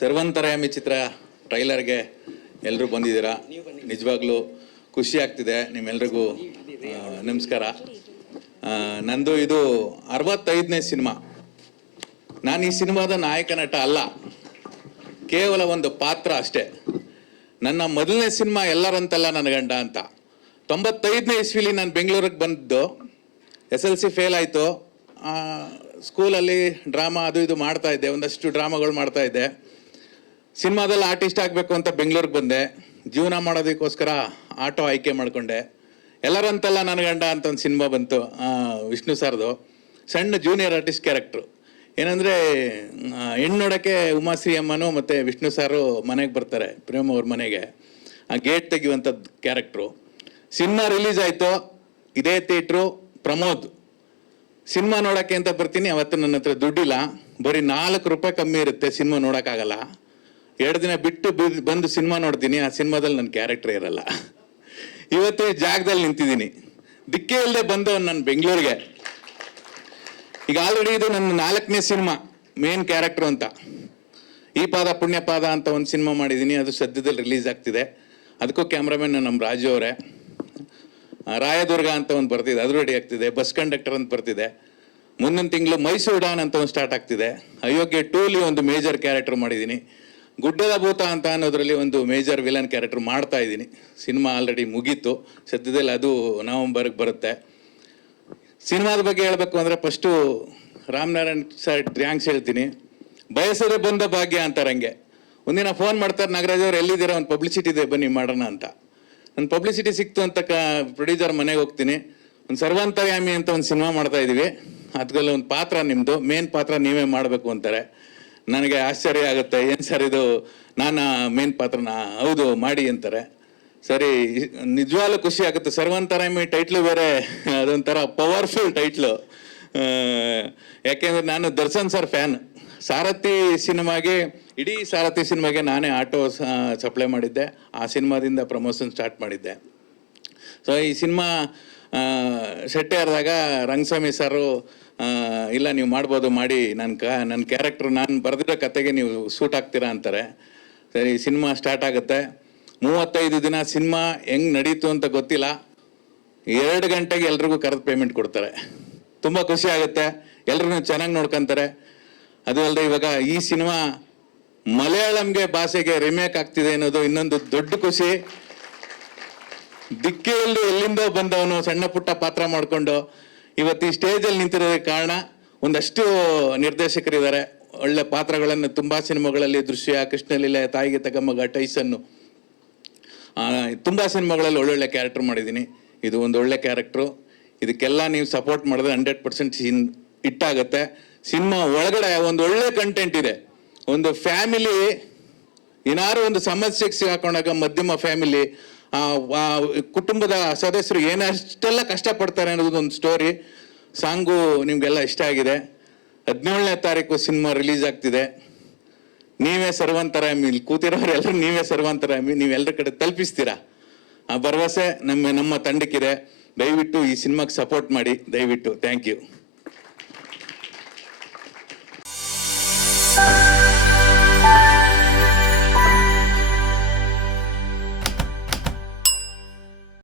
ಸರ್ವಂತರ್ಯಾಮಿ ಚಿತ್ರ ಟ್ರೈಲರ್ಗೆ ಎಲ್ಲರೂ ಬಂದಿದ್ದೀರಾ. ನಿಜವಾಗ್ಲೂ ಖುಷಿ ಆಗ್ತಿದೆ. ನಿಮ್ಮೆಲ್ರಿಗೂ ನಮಸ್ಕಾರ. ನಂದು ಇದು 65ನೇ ಸಿನಿಮಾ. ನಾನು ಈ ಸಿನಿಮಾದ ನಾಯಕ ನಟ ಅಲ್ಲ, ಕೇವಲ ಒಂದು ಪಾತ್ರ ಅಷ್ಟೇ. ನನ್ನ ಮೊದಲನೇ ಸಿನಿಮಾ ಎಲ್ಲರಂತಲ್ಲ ನನ್ನ ಗಂಡ ಅಂತ. 95ನೇ ಇಸ್ವಿಲಿ ನಾನು ಬೆಂಗಳೂರಿಗೆ ಬಂದಿದ್ದು. SLC ಫೇಲ್ ಆಯಿತು. ಸ್ಕೂಲಲ್ಲಿ ಡ್ರಾಮಾ ಅದು ಇದು ಮಾಡ್ತಾ ಇದ್ದೆ, ಒಂದಷ್ಟು ಡ್ರಾಮಾಗಳು ಮಾಡ್ತಾ ಇದ್ದೆ. ಸಿನಿಮಾದಲ್ಲಿ ಆರ್ಟಿಸ್ಟ್ ಆಗಬೇಕು ಅಂತ ಬೆಂಗಳೂರಿಗೆ ಬಂದೆ. ಜೀವನ ಮಾಡೋದಕ್ಕೋಸ್ಕರ ಆಟೋ ಆಯ್ಕೆ ಮಾಡಿಕೊಂಡೆ. ಎಲ್ಲರಂತಲ್ಲ ನನ್ನ ಗಂಡ ಅಂತ ಒಂದು ಸಿನಿಮಾ ಬಂತು, ವಿಷ್ಣು ಸರ್ದು. ಸಣ್ಣ ಜೂನಿಯರ್ ಆರ್ಟಿಸ್ಟ್ ಕ್ಯಾರೆಕ್ಟ್ರು. ಏನಂದರೆ ಹೆಣ್ಣು ನೋಡೋಕ್ಕೆ ಉಮಾಶ್ರೀ ಅಮ್ಮನೂ ಮತ್ತು ವಿಷ್ಣು ಸಾರು ಮನೆಗೆ ಬರ್ತಾರೆ, ಪ್ರೇಮ್ ಅವ್ರ ಮನೆಗೆ. ಆ ಗೇಟ್ ತೆಗೆಯುವಂಥದ್ದು ಕ್ಯಾರೆಕ್ಟ್ರು. ಸಿನಿಮಾ ರಿಲೀಸ್ ಆಯಿತು. ಇದೇ ಥಿಯೇಟ್ರು ಪ್ರಮೋದ್. ಸಿನಿಮಾ ನೋಡೋಕ್ಕೆ ಅಂತ ಬರ್ತೀನಿ. ಅವತ್ತು ನನ್ನ ಹತ್ರ ದುಡ್ಡಿಲ್ಲ, ಬರೀ 4 ರೂಪಾಯಿ ಕಮ್ಮಿ ಇರುತ್ತೆ, ಸಿನಿಮಾ ನೋಡೋಕ್ಕಾಗಲ್ಲ. 2 ದಿನ ಬಿಟ್ಟು ಬಂದು ಸಿನಿಮಾ ನೋಡ್ತೀನಿ. ಆ ಸಿನಿಮಾದಲ್ಲಿ ನನ್ನ ಕ್ಯಾರೆಕ್ಟರ್ ಇರಲ್ಲ. ಇವತ್ತು ಈ ಜಾಗದಲ್ಲಿ ನಿಂತಿದ್ದೀನಿ. ದಿಕ್ಕೇ ಇಲ್ಲದೆ ಬಂದವನು ನಾನು ಬೆಂಗಳೂರಿಗೆ. ಈಗ ಆಲ್ರೆಡಿ ಇದು ನನ್ನ 4ನೇ ಸಿನಿಮಾ, ಮೇನ್ ಕ್ಯಾರೆಕ್ಟರ್ ಅಂತ. ಈ ಪಾದ ಪುಣ್ಯ ಪಾದ ಅಂತ ಒಂದು ಸಿನಿಮಾ ಮಾಡಿದ್ದೀನಿ, ಅದು ಸದ್ಯದಲ್ಲಿ ರಿಲೀಸ್ ಆಗ್ತಿದೆ. ಅದಕ್ಕೂ ಕ್ಯಾಮ್ರಾಮನ್ ನಮ್ಮ ರಾಜು ಅವರೇ. ರಾಯದುರ್ಗ ಅಂತ ಒಂದು ಬರ್ತಿದೆ, ಅದು ರೆಡಿ ಆಗ್ತಿದೆ. ಬಸ್ ಕಂಡಕ್ಟರ್ ಅಂತ ಬರ್ತಿದೆ. ಮುಂದಿನ ತಿಂಗಳು ಮೈಸೂರು ಡಾನ್ ಅಂತ ಒಂದು ಸ್ಟಾರ್ಟ್ ಆಗ್ತಿದೆ. ಅಯೋಗ್ಯ 2ಲಿ ಒಂದು ಮೇಜರ್ ಕ್ಯಾರೆಕ್ಟರ್ ಮಾಡಿದ್ದೀನಿ. ಗುಡ್ಡದ ಭೂತ ಅಂತ ಅನ್ನೋದ್ರಲ್ಲಿ ಒಂದು ಮೇಜರ್ ವಿಲನ್ ಕ್ಯಾರೆಕ್ಟರ್ ಮಾಡ್ತಾ ಇದ್ದೀನಿ. ಸಿನಿಮಾ ಆಲ್ರೆಡಿ ಮುಗೀತು, ಸದ್ಯದಲ್ಲಿ ಅದು ನವಂಬರ್ಗೆ ಬರುತ್ತೆ. ಸಿನಿಮಾದ ಬಗ್ಗೆ ಹೇಳಬೇಕು ಅಂದರೆ ಫಸ್ಟು ರಾಮನಾರಾಯಣ್ ಸರ್ ಥ್ಯಾಂಕ್ಸ್ ಹೇಳ್ತೀನಿ. ಬಯಸದೆ ಬಂದ ಭಾಗ್ಯ ಅಂತಾರೆ. ಹಂಗೆ ಒಂದಿನ ಫೋನ್ ಮಾಡ್ತಾರೆ, ನಾಗರಾಜ್ ಅವ್ರು ಎಲ್ಲಿದ್ದೀರಾ, ಒಂದು ಪಬ್ಲಿಸಿಟಿ ಇದೆ ಬನ್ನಿ ಮಾಡೋಣ ಅಂತ. ನನ್ನ ಪಬ್ಲಿಸಿಟಿ ಸಿಕ್ತು ಅಂತ ಪ್ರೊಡ್ಯೂಸರ್ ಮನೆಗೆ ಹೋಗ್ತೀನಿ. ಒಂದು ಸರ್ವಂತರ್ಯಾಮಿ ಅಂತ ಒಂದು ಸಿನಿಮಾ ಮಾಡ್ತಾ ಇದ್ದೀವಿ, ಅದರಲ್ಲಿ ಒಂದು ಪಾತ್ರ ನಿಮ್ಮದು, ಮೇನ್ ಪಾತ್ರ ನೀವೇ ಮಾಡಬೇಕು ಅಂತಾರೆ. ನನಗೆ ಆಶ್ಚರ್ಯ ಆಗುತ್ತೆ, ಏನು ಸರ್ ಇದು, ನಾನು ಮೇನ್ ಪಾತ್ರನ? ಹೌದು ಮಾಡಿ ಅಂತಾರೆ. ಸರಿ, ನಿಜವಾಗ್ಲೂ ಖುಷಿ ಆಗುತ್ತೆ. ಸರ್ವಂತರ್ಯಾಮಿ ಟೈಟ್ಲು ಬೇರೆ ಅದೊಂಥರ ಪವರ್ಫುಲ್ ಟೈಟ್ಲು. ಯಾಕೆಂದರೆ ನಾನು ದರ್ಶನ್ ಸರ್ ಫ್ಯಾನ್. ಸಾರಥಿ ಸಿನಿಮಾಗೆ, ಇಡೀ ಸಾರಥಿ ಸಿನಿಮಾಗೆ ನಾನೇ ಆಟೋ ಸಪ್ಲೈ ಮಾಡಿದ್ದೆ. ಆ ಸಿನಿಮಾದಿಂದ ಪ್ರಮೋಷನ್ ಸ್ಟಾರ್ಟ್ ಮಾಡಿದ್ದೆ. ಸೊ ಈ ಸಿನಿಮಾ ಸೆಟ್ಟೆ ಆದಾಗ ರಂಗಸ್ವಾಮಿ ಸರು ಇಲ್ಲ ನೀವು ಮಾಡ್ಬೋದು ಮಾಡಿ, ನನ್ನ ಕ್ಯಾರೆಕ್ಟ್ರು ನಾನು ಬರೆದಿರೋ ಕತೆಗೆ ನೀವು ಸೂಟ್ ಆಗ್ತೀರಾ ಅಂತಾರೆ. ಸರಿ, ಸಿನಿಮಾ ಸ್ಟಾರ್ಟ್ ಆಗುತ್ತೆ. 35 ದಿನ ಸಿನಿಮಾ ಹೆಂಗೆ ನಡೀತು ಅಂತ ಗೊತ್ತಿಲ್ಲ. 2 ಗಂಟೆಗೆ ಎಲ್ರಿಗೂ ಕರೆದು ಪೇಮೆಂಟ್ ಕೊಡ್ತಾರೆ. ತುಂಬ ಖುಷಿ ಆಗುತ್ತೆ. ಎಲ್ರೂ ಚೆನ್ನಾಗಿ ನೋಡ್ಕೊತಾರೆ. ಅದು ಅಲ್ಲದೆ ಇವಾಗ ಈ ಸಿನಿಮಾ ಮಲಯಾಳಂಗೆ ಭಾಷೆಗೆ ರಿಮೇಕ್ ಆಗ್ತಿದೆ ಅನ್ನೋದು ಇನ್ನೊಂದು ದೊಡ್ಡ ಖುಷಿ. ದಿಕ್ಕಿಯಲ್ಲಿ ಎಲ್ಲಿಂದೋ ಬಂದವನು ಸಣ್ಣ ಪುಟ್ಟ ಪಾತ್ರ ಮಾಡಿಕೊಂಡು ಇವತ್ತು ಈ ಸ್ಟೇಜಲ್ಲಿ ನಿಂತಿರೋದಕ್ಕೆ ಕಾರಣ ಒಂದಷ್ಟು ನಿರ್ದೇಶಕರಿದ್ದಾರೆ. ಒಳ್ಳೆ ಪಾತ್ರಗಳನ್ನು ತುಂಬ ಸಿನಿಮಾಗಳಲ್ಲಿ, ದೃಶ್ಯ, ಕೃಷ್ಣಲೀಲೆ, ತಾಯಿಗೆ ತಗಮಗ, ಟೈಸನ್ನು, ತುಂಬ ಸಿನಿಮಾಗಳಲ್ಲಿ ಒಳ್ಳೊಳ್ಳೆ ಕ್ಯಾರೆಕ್ಟರ್ ಮಾಡಿದ್ದೀನಿ. ಇದು ಒಂದು ಒಳ್ಳೆ ಕ್ಯಾರೆಕ್ಟ್ರು. ಇದಕ್ಕೆಲ್ಲ ನೀವು ಸಪೋರ್ಟ್ ಮಾಡಿದ್ರೆ 100% ಹಿಟ್ಟಾಗುತ್ತೆ. ಸಿನಿಮಾ ಒಳಗಡೆ ಒಂದು ಒಳ್ಳೆ ಕಂಟೆಂಟ್ ಇದೆ. ಒಂದು ಫ್ಯಾಮಿಲಿ ಏನಾದ್ರು ಒಂದು ಸಮಸ್ಯೆಗೆ ಸಿಗಾಕೊಂಡಾಗ, ಮಧ್ಯಮ ಫ್ಯಾಮಿಲಿ, ಕುಟುಂಬದ ಸದಸ್ಯರು ಏನಷ್ಟೆಲ್ಲ ಕಷ್ಟಪಡ್ತಾರೆ ಅನ್ನೋದು ಒಂದು ಸ್ಟೋರಿ. ಸಾಂಗು ನಿಮಗೆಲ್ಲ ಇಷ್ಟ ಆಗಿದೆ. 17ನೇ ತಾರೀಕು ಸಿನಿಮಾ ರಿಲೀಸ್ ಆಗ್ತಿದೆ. ನೀವೇ ಸರ್ವಂತರ್ಯಾಮಿ, ಇಲ್ಲಿ ಕೂತಿರೋರೆಲ್ಲರೂ ನೀವೇ ಸರ್ವಂತರ್ಯಾಮಿ, ನೀವೆಲ್ಲರ ಕಡೆ ತಲುಪಿಸ್ತೀರಾ. ಆ ಭರವಸೆ ನಮ್ಮ ತಂಡಕ್ಕಿದೆ. ದಯವಿಟ್ಟು ಈ ಸಿನಿಮಾಗೆ ಸಪೋರ್ಟ್ ಮಾಡಿ, ದಯವಿಟ್ಟು. Thank you.